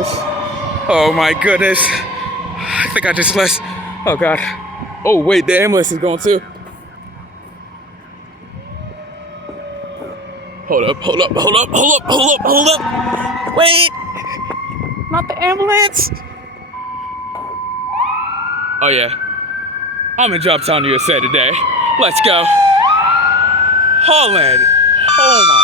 goodness. Oh my goodness. I think I just lost. Oh God. Oh wait, the ambulance is going too. Hold up. Wait. Not the ambulance. Oh yeah. I'm in Job Town, USA today. Let's go. Holland. Oh my.